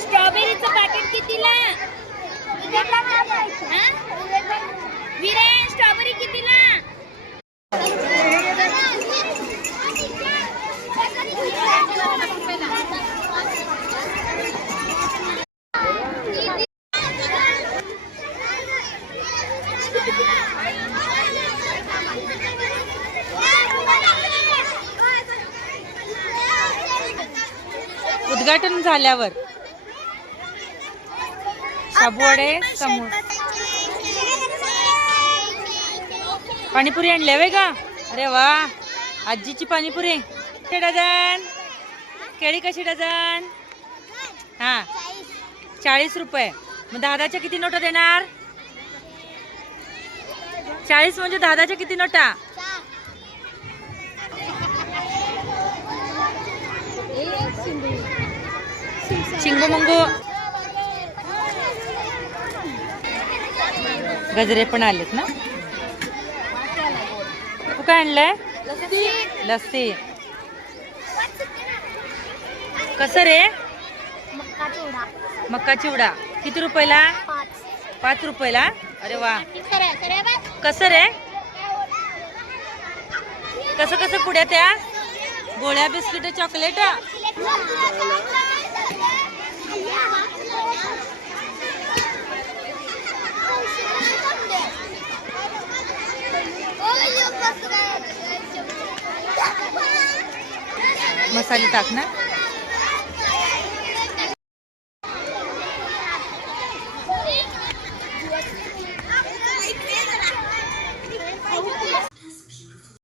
स्ट्रॉबेरीचं packet कितीला? विरे strawberry कितीला? उद्घाटन झाल्यावर शाबूवडे समोर पाणीपुरी आणले वे का? अरे वा, आजीची पाणीपुरी. डझन केळी कशी डझन? हा 40 रुपये. मग दादाच्या किती नोटा देणार? 40 म्हणजे दादाच्या किती नोटा? चिंगू मंगू गजरे पण आलेत ना. तू काय आणलंय? लस्सी. कसं रे? मक्का चिवडा किती रुपयाला? 5 रुपयाला. अरे वा. कसं रे? कसं कसं पुढ्या त्या गोळ्या बिस्किट चॉकलेट? मसाले टाक ना.